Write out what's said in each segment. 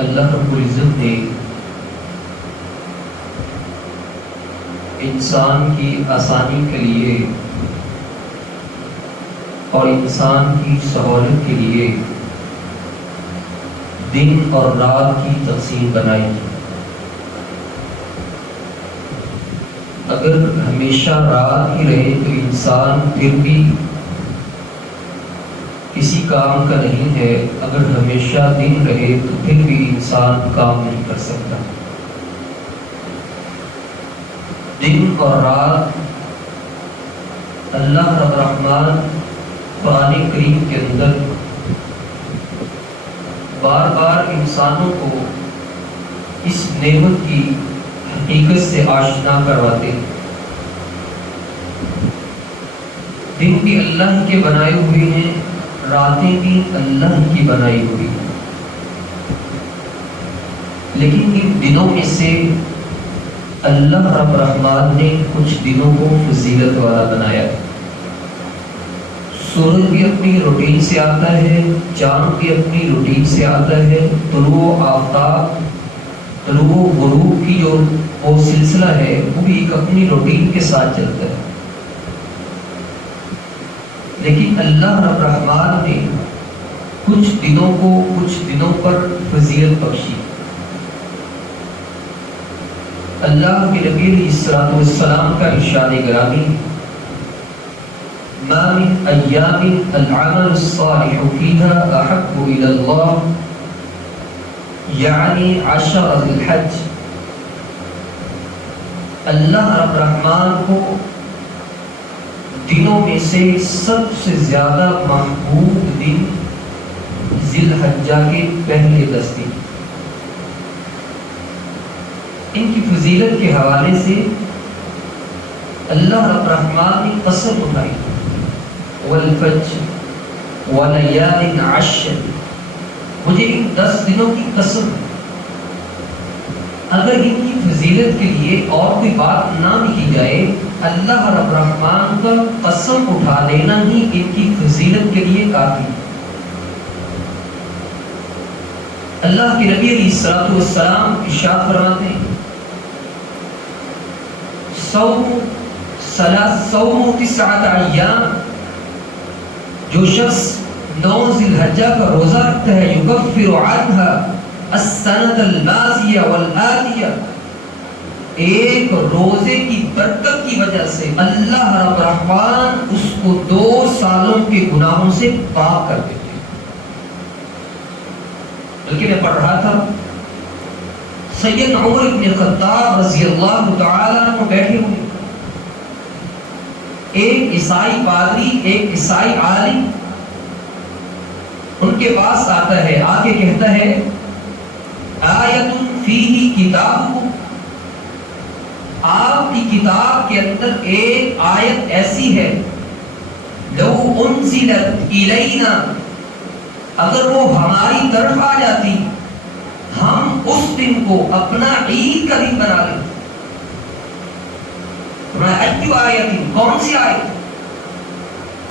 اللہ رب العزت نے انسان کی آسانی کے لیے اور انسان کی سہولت کے لیے دن اور رات کی تقسیم بنائی ہے۔ اگر ہمیشہ رات ہی رہے تو انسان پھر بھی کسی کام کا نہیں ہے، اگر ہمیشہ دن رہے تو پھر بھی انسان کام نہیں کر سکتا۔ دن اور رات اللہ رب الرحمن قرآن کریم کے اندر بار بار انسانوں کو اس نعمت کی حقیقت سے آشنا کرواتے ہیں۔ دن بھی اللہ کے بنائے ہوئے ہیں، راتیں بھی اللہ کی بنائی ہوئی ہیں، لیکن ان دنوں میں سے اللہ رب الرحمن نے کچھ دنوں کو فضیلت والا بنایا ہے۔ سورج بھی اپنی روٹین سے آتا ہے، چاند بھی اپنی روٹین سے آتا ہے، طلوع آفتاب، طلوع غروب کی جو وہ سلسلہ ہے وہ بھی ایک اپنی روٹین کے ساتھ چلتا ہے، لیکن اللہ رب الرحمن نے کچھ دنوں کو کچھ دنوں پر فضیلت بخشی۔ اللہ کے نبی علیہ الصلوۃ والسلام کا ارشاد گرامی، ما من ایام العمل الصالح فیها احب الی اللہ یعنی عشر ذی الحج۔ اللہ رب الرحمن کو دنوں میں سے سب سے زیادہ محبوب دن ذی الحجہ کے پہلے 10 دن۔ ان کی فضیلت کے حوالے سے اللہ رب الرحمن نے قسم اٹھائی، والفجر ولیال عشر، مجھے ان 10 دنوں کی قسم ہے۔ اگر ان کی فضیلت کے لیے اور کوئی بات نہ بھی کی جائے، اللہ رب الرحمن کا قسم اٹھا لینا ہی ان کی فضیلت کے لیے کافی ہے۔ اللہ کے نبی علیہ الصلوۃ والسلام ارشاد فرماتے ہیں، صوم 9 ایام، جو شخص 9 ذی الحجہ کا روزہ رکھتا ہے، یکفر عنہا السنۃ الماضیہ والآتیہ، ایک روزے کی برکت کی وجہ سے اللہ رب الرحمن اس کو 2 سالوں کے گناہوں سے پاک کر دیتے ہیں۔ بلکہ میں پڑھ رہا تھا، سید عمر بن خطاب رضی اللہ تعالیٰ عنہ بیٹھے ہوئے، ایک عیسائی پادری، ایک عیسائی عالم ان کے پاس آتا ہے، آ کے کہتا ہے، آیت فیہ کتاب، آپ کی کتاب کے اندر ایک آیت ایسی ہے، لو انزلت الینا، اگر وہ ہماری طرف آ جاتی ہم اس دن کو اپنا عید کا دن بنا لیتے۔ ایو آیت، کون سی آیت؟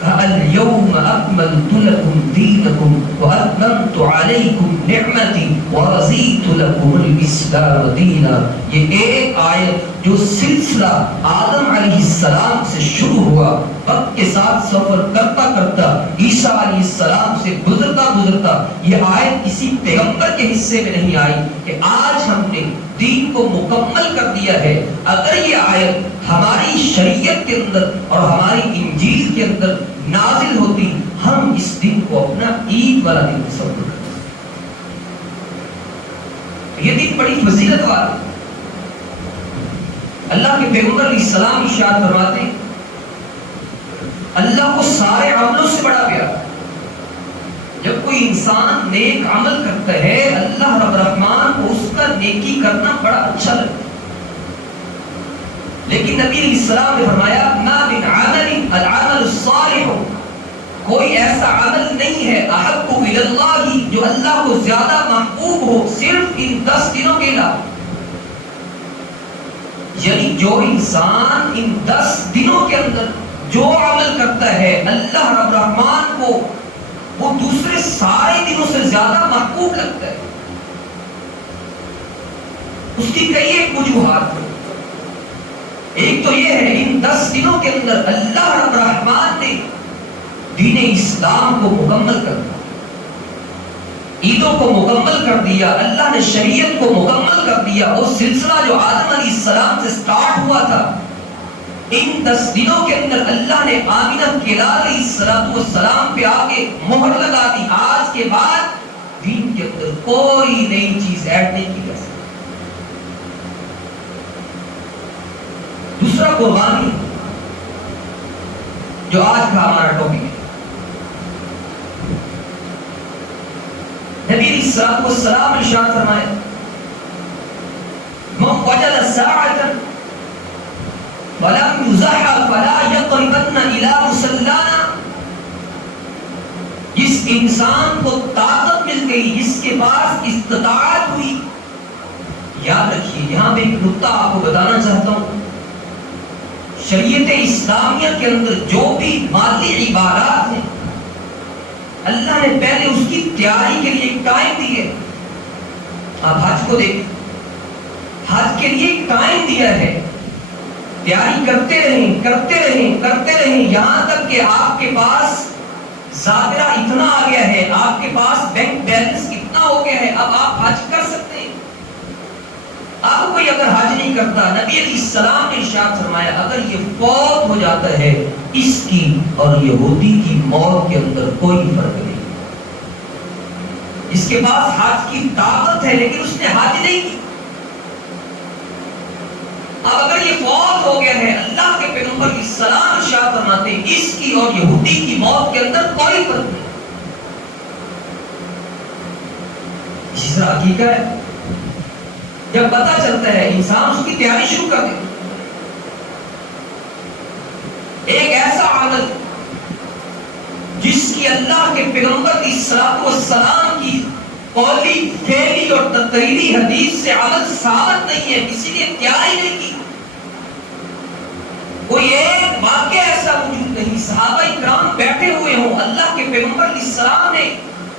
اليوم اکملت لکم دینکم واتممت علیکم نعمتی ورضیت لکم الاسلام دینا۔ یہ ایک آیت جو سلسلہ آدم علیہ السلام سے شروع ہوا، وقت کے ساتھ سفر کرتا کرتا عیسیٰ علیہ السلام سے گزرتا گزرتا یہ آیت کسی پیغمبر کے حصے میں نہیں آئی کہ آج ہم نے دین کو مکمل کر دیا ہے۔ اگر یہ آیت ہماری شریعت کے اندر اور ہماری انجیل کے اندر نازل ہوتی، ہم اس دن کو اپنا عید والا دن تصور کرتے۔ یہ دن بڑی فضیلت والا، اللہ کے پیغمبر علیہ السلام ارشاد فرماتے ہیں، اللہ کو سارے عملوں سے بڑا پیارا۔ جب کوئی انسان نیک عمل کرتا ہے، اللہ رب الرحمن کو اس کا نیکی کرنا بڑا اچھا لگتا ہے، لیکن نبی علیہ السلام نے فرمایا، ما من عمل العمل الصالح، کوئی ایسا عمل نہیں ہے احب الی اللہ، جو اللہ کو زیادہ محبوب ہو صرف ان 10 دنوں کے علاوہ۔ یعنی جو انسان ان 10 دنوں کے اندر جو عمل کرتا ہے، اللہ رب الرحمن کو وہ دوسرے سارے دنوں سے زیادہ محبوب لگتا ہے۔ اس کی کئی ایک وجوہات ہیں. ایک تو یہ ہے ان 10 دنوں کے اندر اللہ الرحمن نے دین اسلام کو مکمل کر دیا، عیدوں کو مکمل کر دیا، اللہ نے شریعت کو مکمل کر دیا. وہ سلسلہ جو آدم علیہ السلام سے سٹارٹ ہوا تھا، ان 10 دنوں کے اندر اللہ نے آمینہ کلال علیہ السلام پہ آ کے مہر لگا دی. آج کے بعد دین کے اندر کوئی نئی چیز ایڈ نہیں کی جا سکتی. دوسرا قربانی جو آج کا ہمارا ٹاپک ہے. نبی علیہ السلام ارشاد فرمائے من وجد ساعة فلم يزح فلا يقربن الى مصلانا. جس انسان کو طاقت مل گئی، جس کے پاس استطاعت ہوئی، یاد رکھیے یہاں پہ ایک نقطہ آپ کو بتانا چاہتا ہوں. شریعت اسلامیہ کے اندر جو بھی مالی عبادات ہیں اللہ نے پہلے اس کی تیاری کے لیے ایک ٹائم دی ہے. آپ حج کو دیکھیں، حج کے لیے ایک ٹائم دیا ہے. تیاری کرتے رہیں کرتے رہیں کرتے رہیں یہاں تک کہ آپ کے پاس ذاکرہ اتنا آ گیا ہے، آپ کے پاس بینک بیلنس اتنا ہو گیا ہے، اب آپ حج کر سکتے ہیں. آپ کوئی اگر حج نہیں کرتا، نبی علیہ السلام نے ارشاد فرمایا اگر یہ فوت ہو جاتا ہے، اس کی اور یہودی کی موت کے اندر کوئی فرق نہیں. اس کے پاس حج کی طاقت ہے لیکن اس نے حج نہیں کی. اب اگر یہ فوت ہو گیا ہے، اللہ کے پیغمبر کی سلام ارشاد فرماتے ہیں اس کی اور یہودی کی موت کے اندر کوئی فرق نہیں. اسی طرح عقیقہ ہے، جب پتہ چلتا ہے انسان اس کی تیاری شروع کر دے. ایک ایسا عمل جس کی اللہ کے پیغمبر کی صلوات و سلام کی قولی فعلی اور تقریری حدیث سے عمل ثابت نہیں ہے، کسی نے تیاری نہیں کی. کوئی ایک واقعہ ایسا موجود نہیں، صحابہ اکرام بیٹھے ہوئے ہوں، اللہ کے پیغمبر علیہ السلام نے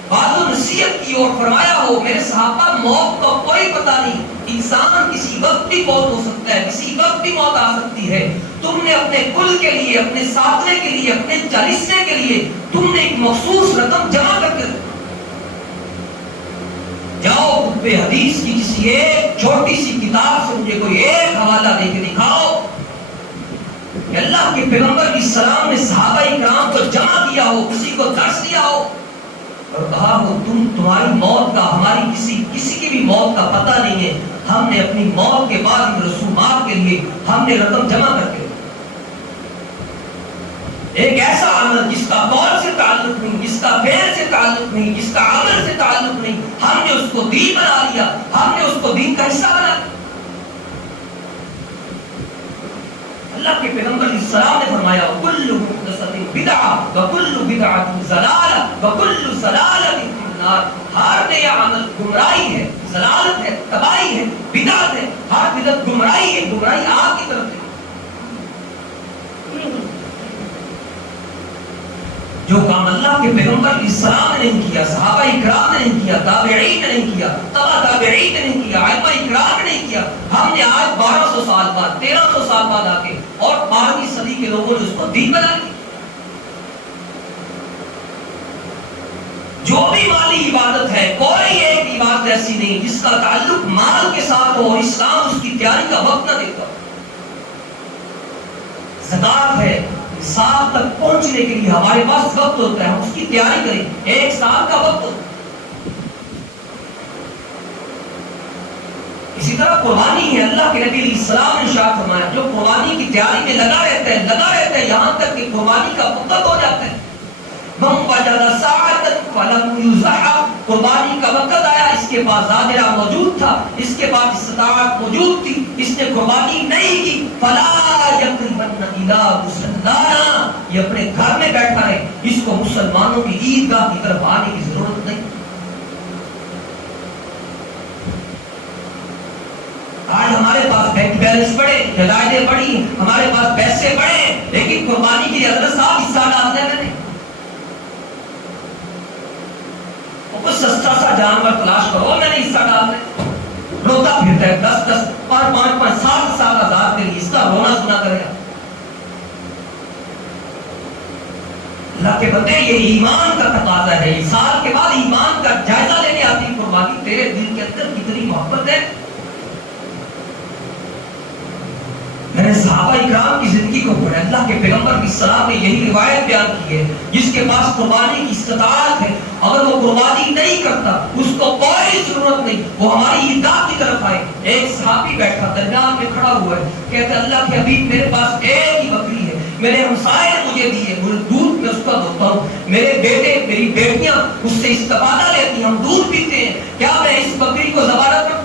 بعض نصیحت کی اور فرمایا ہو میرے صحابہ موت کا کوئی پتہ نہیں، انسان کسی وقت بھی موت ہو سکتا ہے، کسی وقت بھی موت آ سکتی ہے. تم نے اپنے کل کے لیے، اپنے ساتھنے کے لیے، اپنے چالیسنے کے لیے تم نے ایک مخصوص رقم جمع کر کے جاؤ کتب حدیث کی کسی ایک چھوٹی سی کتاب سے مجھے کوئی ایک حوالہ دے کے دکھاؤ کہ اللہ کے پیغمبر کی سلام نے صحابہ اکرام کو جمع کیا ہو، کسی کو درس دیا ہو اور کہا ہو تمہاری موت کا ہماری کسی کی بھی موت کا پتہ نہیں ہے، ہم نے اپنی موت کے بعد ان رسومات کے لیے ہم نے رقم جمع کر کے. ایک ایسا عمل جس کا قول سے تعلق نہیں، جس کا فعل سے تعلق نہیں، جس کا عمل سے تعلق نہیں، ہم نے اس کو دین بنا لیا، ہم نے اس کو دین کا حصہ بنا لیا. اللہ کے پیغمبر علیہ السلام نے فرمایا کل محدثۃ بدعۃ وکل بدعۃ ضلالہ وکل ضلالۃ فی النار. ہر نیا عمل گمراہی ہے، ضلالت ہے، تباہی ہے، بدعت ہے. ہر بدعت گمراہی ہے، گمراہی آگ کی طرف ہے. جو کام اللہ کے پیغمبر علیہ السلام نے نہیں کیا، صحابہ اکرام نے نہیں کیا، تابعین نے نہیں کیا، تبع تابعین نے نہیں کیا، ائمہ اکرام نے نہیں کیا، ہم نے آج 1200 سال بعد 1300 سال بعد آ کے اور 12ویں صدی کے لوگوں نے اس کو دین بنا لیا. جو بھی مالی عبادت ہے، کوئی ایک عبادت ایسی نہیں جس کا تعلق مال کے ساتھ ہو، اسلام اس کی تیاری کا وقت نہ دیتا. زکات ہے، سال تک پہنچنے کے لیے ہمارے پاس وقت ہوتا ہے، ہم اس کی تیاری کریں، 1 سال کا وقت ہوتا ہے. اسی طرح قربانی ہے، اللہ کے نبی علیہ السلام نے ارشاد فرمایا جو قربانی کی تیاری میں لگا رہتا ہے یہاں تک کہ قربانی کا وقت ہو جاتا ہے. من وجد ساعة فلم يزح، قربانی کا وقت آیا، اس کے پاس ظاہرہ موجود تھا، اس کے پاس استطاعت موجود تھی، اس نے قربانی نہیں کی، فلا يقربن الى مصلانا، یہ اپنے گھر میں بیٹھا ہے، اس کو مسلمانوں کی عیدگاہ کی طرف آنے کی ضرورت نہیں. آج ہمارے پاس بینک بیلنس بڑے، جائیدادیں بڑی، ہمارے پاس پیسے بڑے، لیکن قربانی کے لیے حضرت صاحب حصہ ڈالتے ہیں. کوئی سستا سا جانور تلاش کرو، میں نے حصہ ڈالنا ہے. روتا پھرتا ہے 10 5 7 سال آزاد کے لیے، اس کا رونا سنا کرے گا؟ اللہ کے بندے یہ ایمان کا تقاضا ہے. سال کے بعد ایمان کا جائزہ لینے آتی قربانی. تیرے دل کے اندر کتنی محبت ہے. میں نے صحابہ اکرام کی زندگی کو پڑھا. اللہ کے پیغمبر کی صلاح نے یہی روایت بیان کی ہے، جس کے پاس قربانی کی استطاعت ہے اگر وہ قربانی نہیں کرتا اس کو کوئی ضرورت نہیں وہ ہماری امداد کی طرف آئے. ایک صحابی بیٹھا درمیان میں کھڑا ہوا ہے، کہتے اللہ کے حبیب میرے پاس ایک ہی بکری ہے، میرے ہمسائے مجھے دی ہے، مجھے دودھ میں اس کا دھوتا ہوں، میرے بیٹے میری بیٹیاں اس سے استفادہ لیتی ہیں، ہم دودھ پیتے ہیں، کیا میں اس بکری کو ذبح نہ کروں؟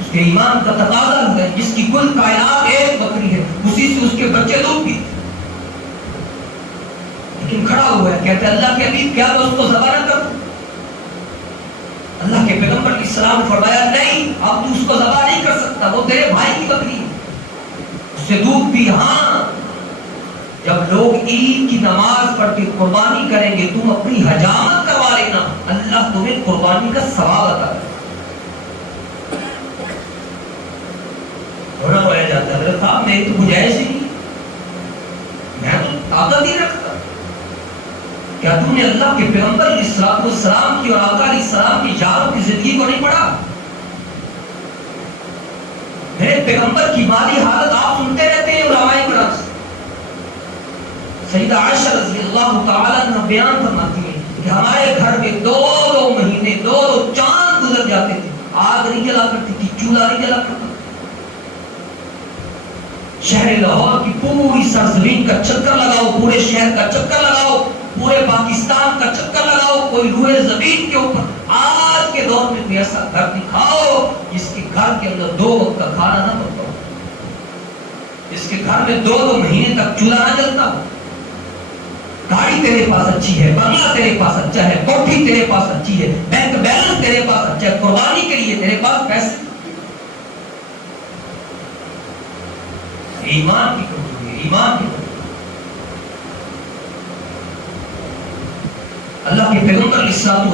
اس کے ایمان کا تقاضا ہے، جس کی کل کائنات ایک بکری ہے، اسی سے اس کے بچے دودھ پیتے، لیکن کھڑا ہوا ہے کہتے اللہ کے حبیب کیا میں اس کو ذبح نہ کروں؟ اللہ کے پیغمبر علیہ السلام نے فرمایا نہیں، اب تو اس کو ذبح نہیں کر سکتا، وہ تیرے بھائی کی بکری ہے، اس سے دودھ پی. ہاں جب لوگ عید کی نماز پڑھ کے قربانی کریں گے تم اپنی حجامت کروا لینا، اللہ تمہیں قربانی کا ثواب عطا کرے. رونا رویا جاتا ہے صاحب میں تو گنجائش ہی نہیں، میں تو طاقت ہی رکھتا. کیا تم نے اللہ کے پیغمبر علیہ السلام کی اور آقا علیہ السلام کی یاروں کی زندگی کو نہیں پڑھا؟ میرے پیغمبر کی مالی حالت آپ سنتے رہتے ہیں علماء کرام سے. سیدہ عائشہ رضی اللہ تعالیٰ عنہ بیان فرماتی ہیں کہ ہمارے گھر میں 2 مہینے 2 چاند گزر جاتے تھے، آگ نہیں جلا کرتی تھی، چولہا نہیں جلا کرتا. شہر لاہور کی پوری سرزمین کا چکر لگاؤ، پورے شہر کا چکر لگاؤ، پورے پاکستان کا چکر لگاؤ، کوئی روئے زمین کے اوپر آج کے دور میں کوئی ایسا گھر دکھاؤ جس کے گھر کے اندر 2 وقت کا کھانا نہ بنتا ہو، جس کے گھر میں 2 مہینے تک چولہا نہ جلتا ہو. گاڑی تیرے پاس اچھی ہے، بنگلہ تیرے پاس اچھا ہے، کوٹھی تیرے پاس اچھی ہے، بینک بیلنس تیرے پاس اچھا ہے، قربانی کے لیے تیرے پاس پیسے. ایمان کی کمزوری ہے، ایمان کی کمزوری. اللہ کے پیغمبر علیہ السلام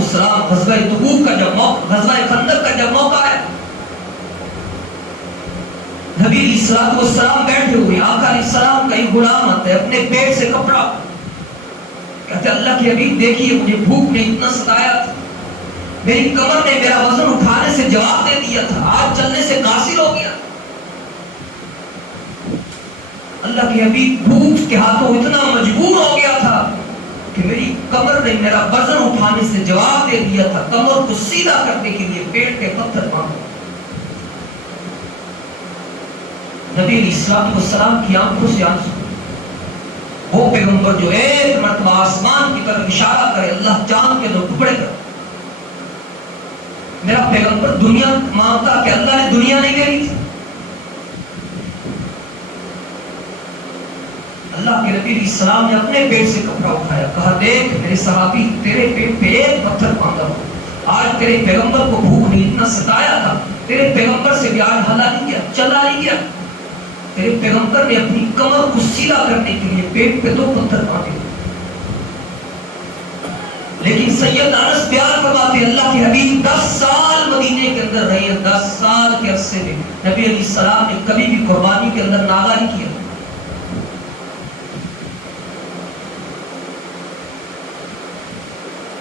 غزوہ تبوک کا جب موقع، غزوہ خندق کا جب موقع ہے، نبی علیہ السلام بیٹھے ہوئے، آقا علیہ السلام کا ایک غلام آتا ہے، اپنے پیٹ سے کپڑا، کہتے اللہ کے حبیب دیکھیے مجھے بھوک نے اتنا ستایا تھا، میری کمر نے میرا وزن اٹھانے سے جواب دے دیا تھا، آج چلنے سے قاصر ہو گیا. اللہ کے حبیب بھوک کے ہاتھوں اتنا مجبور ہو گیا تھا کہ میری کمر نے میرا وزن اٹھانے سے جواب دے دیا تھا، کمر کو سیدھا کرنے کے لیے پیٹ کے پتھر مانگا. نبی علیہ السلام کی آنکھوں سے آنسو. وہ پیغمبر جو ایک مرتبہ آسمان کی طرف اشارہ کرے، اللہ چاند کے 2 ٹکڑے کر. میرا پیغمبر دنیا مانگتا کہ اللہ نے دنیا نہیں دے دی تھی. اللہ کے نبی علیہ السلام نے اپنے پیٹ سے کپڑا اٹھایا، کہا دیکھ میرے صحابی تیرے پیٹ پہ ایک پتھر مانگا ہو، آج تیرے پیغمبر کو بھوک نے اتنا ستایا تھا، تیرے پیغمبر سے بھی آج ہلا نہیں گیا، چلا نہیں گیا. تیرے پیغمبر نے اپنی کمر کو سیدھا کرنے کے لیے پیٹ پہ 2 پتھر مانگے. لیکن سید انس بیان فرماتے اللہ کے حبیب 10 سال مدینے کے اندر رہے، 10 سال کے عرصے میں نبی علیہ السلام نے کبھی بھی قربانی کے اندر ناغہ نہیں کیا.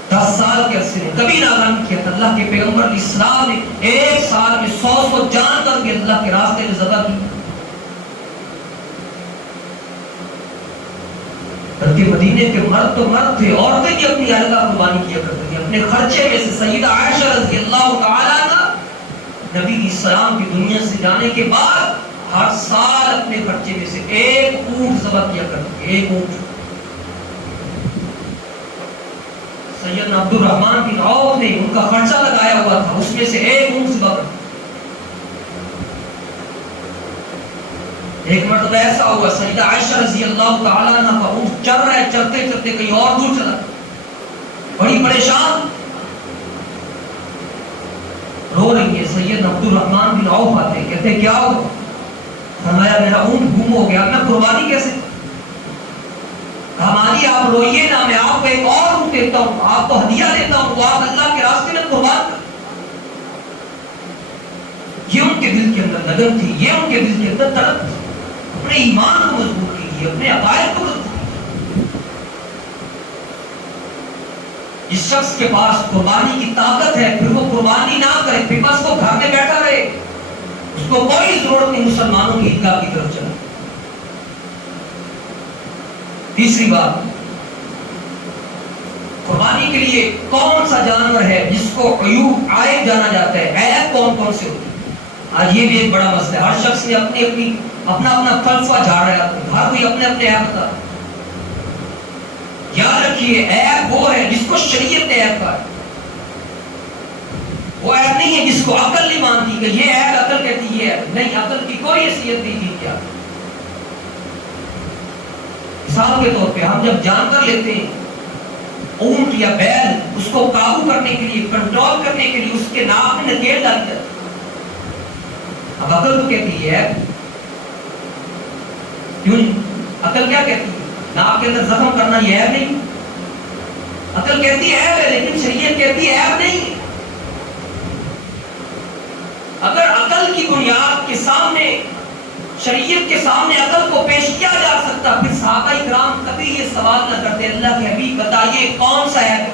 10 سال کے عرصے میں کبھی ناغہ نہیں کیا. اللہ کے پیغمبر علیہ السلام نے 1 سال میں 100 جانور بھی اللہ کے راستے میں ذبح کی. بلکہ مدینے کے مرد تو مرد تھے، عورتیں بھی اپنی علیحدہ قربانی کیا کرتے تھے. اپنے خرچے میں سے سیدہ عائشہ رضی اللہ تعالیٰ عنہ نبی علیہ السلام کی دنیا سے جانے کے بعد ہر سال اپنے خرچے میں سے 1 اونٹ ذبح کیا کرتے تھے. 1 اونٹ. سیدنا عبد الرحمن بن عوف نے ان کا خرچہ لگایا ہوا تھا، اس میں سے 1 اونٹ ذبح کرتے. ایک مرتبہ ایسا ہوا سیدہ عائشہ رضی اللہ تعالیٰ عنہ کا اونٹ چل رہا ہے، چلتے چلتے کہیں اور دور چلا، بڑی پریشان رو رہی ہے. سیدنا عبد الرحمن بن عوف آتے ہیں، کہتے کیا ہو؟ فرمایا میرا اونٹ گم ہو گیا، میں قربانی کیسے؟ کہا حاجی آپ روئیے نا، میں آپ کو ایک اور روح دیتا ہوں، آپ کو ہدیہ دیتا ہوں، وہ آپ اللہ کے راستے میں قربان کر. یہ ان کے دل کے اندر لگن تھی، یہ ان کے دل کے اندر طلب تھی. اپنے ایمان کو مضبوط کیجیے، اپنے عقائد کو مضبوط کیجیے. جس شخص کے پاس قربانی کی طاقت ہے پھر وہ قربانی نہ کرے، پھر بس وہ گھر میں بیٹھا رہے، اس کو کوئی ضرورت نہیں مسلمانوں کی عیدگاہ کی طرف چلا. تیسری بات، قربانی کے لیے کون سا جانور ہے جس کو عیوب عائب جانا جاتا ہے، عیب کون کون سے ہوتی ہے؟ آج یہ بھی ایک بڑا مسئلہ ہے. ہر شخص نے اپنا فلسفہ جھاڑ رہا ہے، ہر کوئی اپنے عیب کا. یاد رکھیے عیب وہ ہے جس کو شریعت نے عیب کہا ہے، وہ عیب نہیں ہے جس کو عقل نہیں مانتی کہ یہ عیب عقل کہتی ہے. نہیں، عقل کی کوئی حیثیت نہیں تھی. کیا مثال کے طور پہ ہم جب جانور لیتے ہیں، اونٹ یا بیل، اس کو قابو کرنے کے لیے، کنٹرول کرنے کے لیے اس کے ناک میں نکیل ڈالی جاتی ہے. اب عقل تو کہتی ہے، کیوں عقل کیا کہتی ہے؟ ناک کے اندر زخم کرنا یہ عیب نہیں. عقل کہتی ہے عیب ہے، لیکن شریعت کہتی ہے عیب نہیں. اگر عقل کی بنیاد کے سامنے، شریعت کے سامنے عقل کو پیش کیا جا سکتا، پھر صحابہ کرام کبھی یہ سوال نہ کرتے اللہ کے حبیب بتائیے کون سا ہے.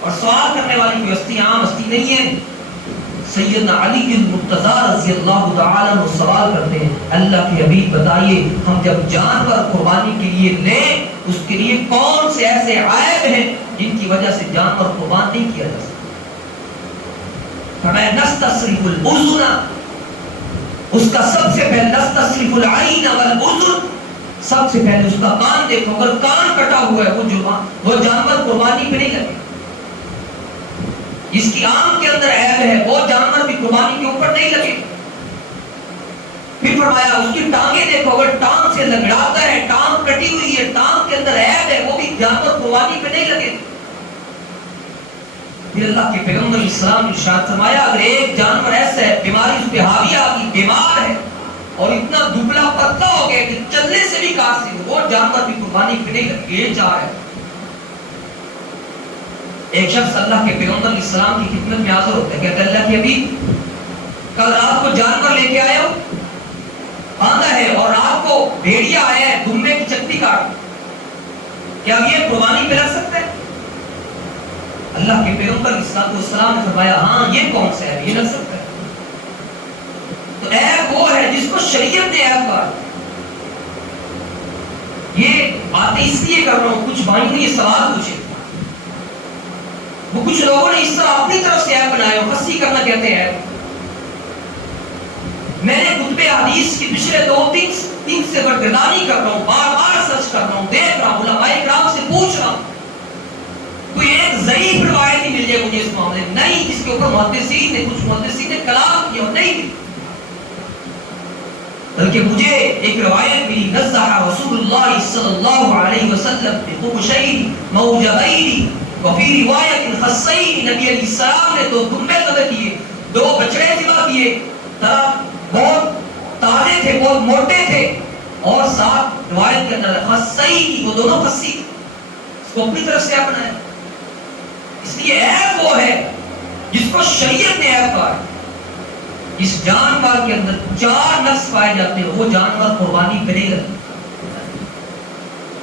اور سوال کرنے والی کوئی ہستی عام ہستی نہیں ہے. سیدنا علی المرتضی رضی اللہ تعالیٰ عنہ سوال کرتے ہیں اللہ کے حبیب بتائیے ہم جب جانور قربانی کے لیے لیں اس کے لیے کون سے ایسے عائب ہیں جن کی وجہ سے جانور قربان نہیں کیا جا سکتا. فرمایا نستصرف الاذن، اس کا سب سے پہلے نستصرف العین والاذن، سب سے پہلے اس کا کان دیکھو. اگر کان کٹا ہوا ہے وہ جانور قربانی پہ نہیں لگے. جس کی آنکھ کے اندر عیب ہے وہ جانور بھی قربانی کے اوپر نہیں لگے. پھر فرمایا اس کی ٹانگیں دیکھو، اگر ٹانگ سے لگڑاتا ہے، ٹانگ کٹی ہوئی ہے، ٹانگ کے اندر عیب ہے، وہ بھی جانور قربانی پہ نہیں لگے. پھر اللہ کے پیغمبر اسلام نے ارشاد فرمایا اگر ایک جانور ایسا ہے بیماری اس پہ حاوی آ گئی، بیمار ہے اور اتنا دبلا پتلا ہو گیا کہ چلنے سے بھی قاصر ہو، وہ جانور بھی قربانی پہ نہیں لگے. یہ چاہ ہے. ایک شخص اللہ کے پیغمبر اسلام کی خدمت میں حاضر ہوتا ہے، کہتا ہے اللہ کے حبیب کل رات کو جانور لے کے آئے ہو، باندھا ہے، اور رات کو بھیڑیا آیا ہے دمبے کی چکتی کاٹ، کیا یہ قربانی پہ لگ سکتا ہے؟ اللہ کے پیغمبر اسلام نے فرمایا ہاں یہ کون سا ہے، یہ لگ سکتا ہے. تو عیب وہ ہے جس کو شریعت نے عیب کہا. یہ باتیں اس لیے کر رہا ہوں، کچھ بھائیوں نے یہ سوال پوچھے، وہ کچھ لوگوں نے اس طرح اپنی طرف سے عیب بنایا، خصی کرنا کہتے ہیں. میں نے خطبہ حدیث کی پچھلے 2-3 سے گردانی کر رہا ہوں، بار بار سرچ کر رہا ہوں، دیکھ رہا ہوں، علماء کرام سے پوچھ رہا ہوں، کوئی ایک ضعیف روایت نہیں مل جائے مجھے اس معاملے میں، نہیں جس کے اوپر کچھ محدثین نے کلام کیا، نہیں، بلکہ مجھے ایک روایت ملی نزح رسول اللہ صلی اللہ علیہ وسلم بخشین موجبین وفی روایت خصین. نبی علیہ السلام نے 2 دمبے ذبح کیے، 2 بچڑے ذبح کیے، بہت تازے تھے، بہت موٹے تھے، اور ساتھ روایت کے اندر خصین، وہ دونوں خصی، اس کو اپنی طرف سے اپنایا. اس لیے عیب وہ ہے جس کو شریعت نے عیب کہا ہے. اس جانور کے اندر 4 نقص پائے جاتے ہیں، وہ جانور قربانی پہ نہیں لگتے.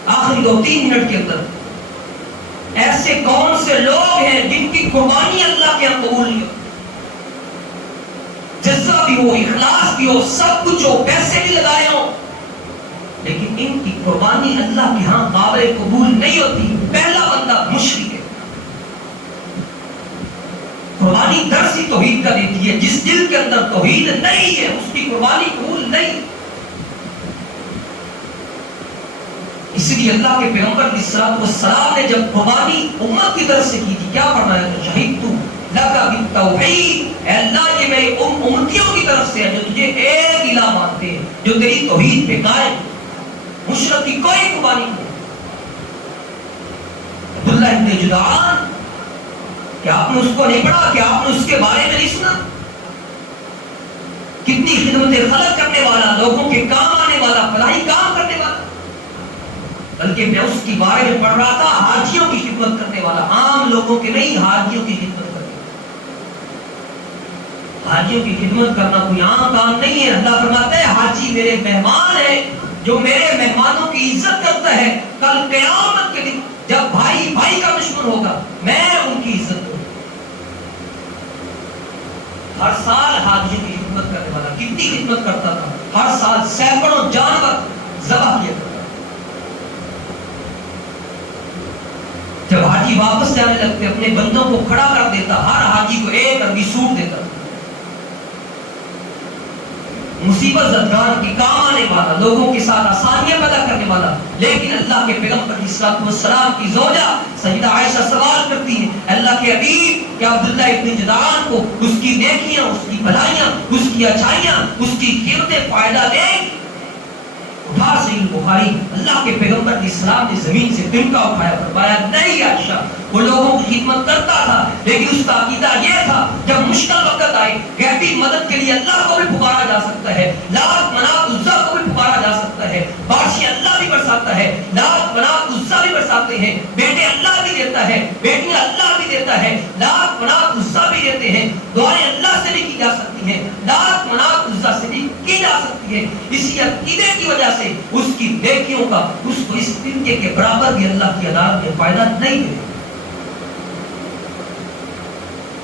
آخری 2-3 منٹ کے اندر ایسے کون سے لوگ ہیں جن کی قربانی اللہ کے ہاں قبول نہیں ہو، جذبہ بھی ہو، اخلاص بھی ہو، سب کچھ ہو، پیسے بھی لگائے ہوں، لیکن ان کی قربانی اللہ کے ہاں قابل قبول نہیں ہوتی. پہلا بندہ مشرک ہے. قربانی درس ہی توحید کا دیتی ہے، جس دل کے اندر توحید نہیں ہے اس کی قربانی قبول نہیں. اسی لیے اللہ کے پیغمبر علیہ الصلوۃ والسلام نے جب قربانی امت کی طرف سے کی تھی کیا فرمایا تھا؟ شہیدت لک بالتوحید، اے اللہ یہ میری امتیوں کی طرف سے ہے جو تجھے ایک الہ مانتے ہیں، جو تیری توحید پہ قائم. مشرک کی کوئی قربانی نہیں. عبداللہ ابن جدعان، کیا آپ نے اس کو نہیں پڑھا؟ کیا آپ نے اس کے بارے میں نہیں سنا؟ کتنی خدمت خلق کرنے والا، لوگوں کے کام آنے والا، فلاحی کام کرنے والا. بلکہ میں اس کے بارے میں پڑھ رہا تھا حاجیوں کی خدمت کرنے والا، عام لوگوں کے نہیں، حاجیوں کی خدمت کرنے والا۔ حاجیوں کی خدمت کرنا کوئی عام کام نہیں ہے۔ اللہ فرماتا ہے حاجی میرے مہمان ہیں، جو میرے مہمانوں کی عزت کرتا ہے، کل قیامت کے دن جب بھائی بھائی کا دشمن ہوگا میں ان کی عزت کروں۔ ہر سال حاجیوں کی خدمت کرنے والا کتنی خدمت کرتا تھا، ہر سال سینکڑوں جانور ذبح کیا کرتا۔ جب حاجی واپس جانے لگتے اپنے بندوں کو کھڑا کر دیتا، ہر حاجی کو ایک عربی سوٹ دیتا، مصیبت زدگان کی کام آنے والا، لوگوں کے ساتھ آسانیاں پیدا کرنے والا۔ لیکن اللہ کے پیغمبر علیہ السلام کی زوجہ سیدہ عائشہ سوال کرتی ہیں، اللہ کے حبیب کیا عبداللہ ابن جدعان کو اس کی نیکیاں، اس کی بھلائیاں، اس کی اچھائیاں، اس کی خدمتیں فائدہ دیں؟ اٹھا صحیح بخاری، اللہ کے پیغمبر علیہ السلام نے زمین سے تنکا اٹھایا، فرمایا نہیں عائشہ، وہ لوگوں کی خدمت کرتا تھا لیکن اس کا عقیدہ یہ تھا جب مشکل وقت آئے غیبی مدد کے لیے اللہ کو بھی پکارا جا سکتا ہے، لات منات عزا کو بھی پکارا جا سکتا ہے، بارشیں اللہ بھی برساتا ہے، لات منات عزا بھی برساتے ہیں، بیٹے اللہ بھی دیتا ہے، بیٹیاں اللہ بھی دیتا ہے، لات منات عزا بھی دیتے ہیں، دعائیں اللہ سے بھی کی جا سکتی ہیں، لات منات عزا سے بھی کی جا سکتی ہے۔ اسی عقیدے کی وجہ سے اس کی نیکیوں کا اس کو اس تنکے کے برابر بھی اللہ کی عدالت میں فائدہ نہیں دے۔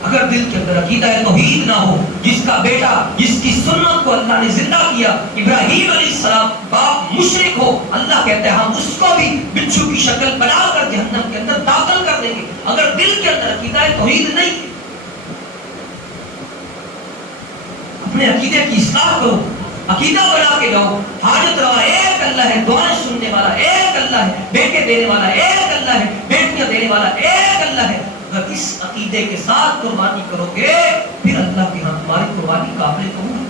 اگر دل کے اندر عقیدہ توحید نہ ہو، جس کا بیٹا جس کی سنت کو اللہ نے زندہ کیا، ابراہیم علیہ السلام باپ مشرک ہو، اللہ کہتا ہے ہم اس کو بھی بچھو کی شکل بنا کر جہنم کے اندر داخل کر دیں گے۔ اگر دل کے اندر عقیدہ توحید نہیں، اپنے عقیدے کی اصلاح کرو، عقیدہ بنا کے جاؤ، حاجت روا ایک اللہ ہے، دعائیں سننے والا ایک اللہ ہے، بیٹے دینے والا ایک اللہ ہے، بیٹیاں دینے والا ایک اللہ ہے۔ اگر اس عقیدے کے ساتھ قربانی کرو گے پھر اللہ کے ہاں تمہاری قربانی قابل قبول۔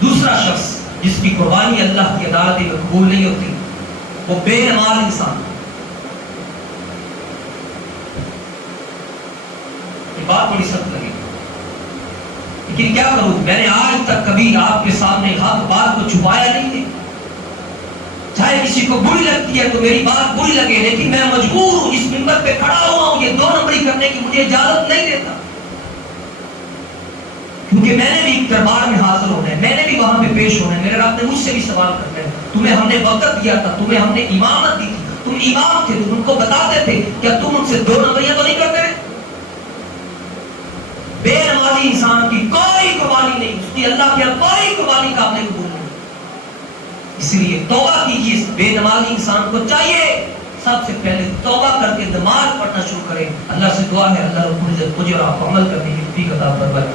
دوسرا شخص جس کی قربانی اللہ کی عدالت میں قبول نہیں ہوتی وہ بے نماز انسان۔ یہ بات بڑی سخت لگی لیکن کیا کروں، میں نے آج تک کبھی آپ کے سامنے حق بات کو چھپایا نہیں ہے۔ چاہے کسی کو بری لگتی ہے تو میری بات بری لگے، لیکن میں مجبور ہوں، اس منبر پہ کھڑا ہوا ہوں، یہ دو نمبری کرنے کی مجھے اجازت نہیں دیتا، کیونکہ میں نے بھی دربار میں حاضر ہونا ہے، میں نے بھی وہاں پہ پیش ہونا ہے، میرے رب نے مجھ سے بھی سوال کرنا ہے۔ تمہیں ہم نے وقت دیا تھا، تمہیں ہم نے امامت دی تھی، تم امام تھے، تم ان کو بتاتے تھے، کیا تم ان سے دو نمبریاں تو نہیں کرتے؟ بے نمازی انسان کی کوئی قربانی نہیں، اس کی اللہ کے کوئی قربانی قابل قبول نہیں۔ اس لیے توبہ کیجیے، اس بے نمازی انسان کو چاہیے سب سے پہلے توبہ کر کے نماز پڑھنا شروع کرے۔ اللہ سے دعا ہے اللہ رب العزت مجھے اور آپ کو عمل کرنے کی توفیق عطا فرمائے۔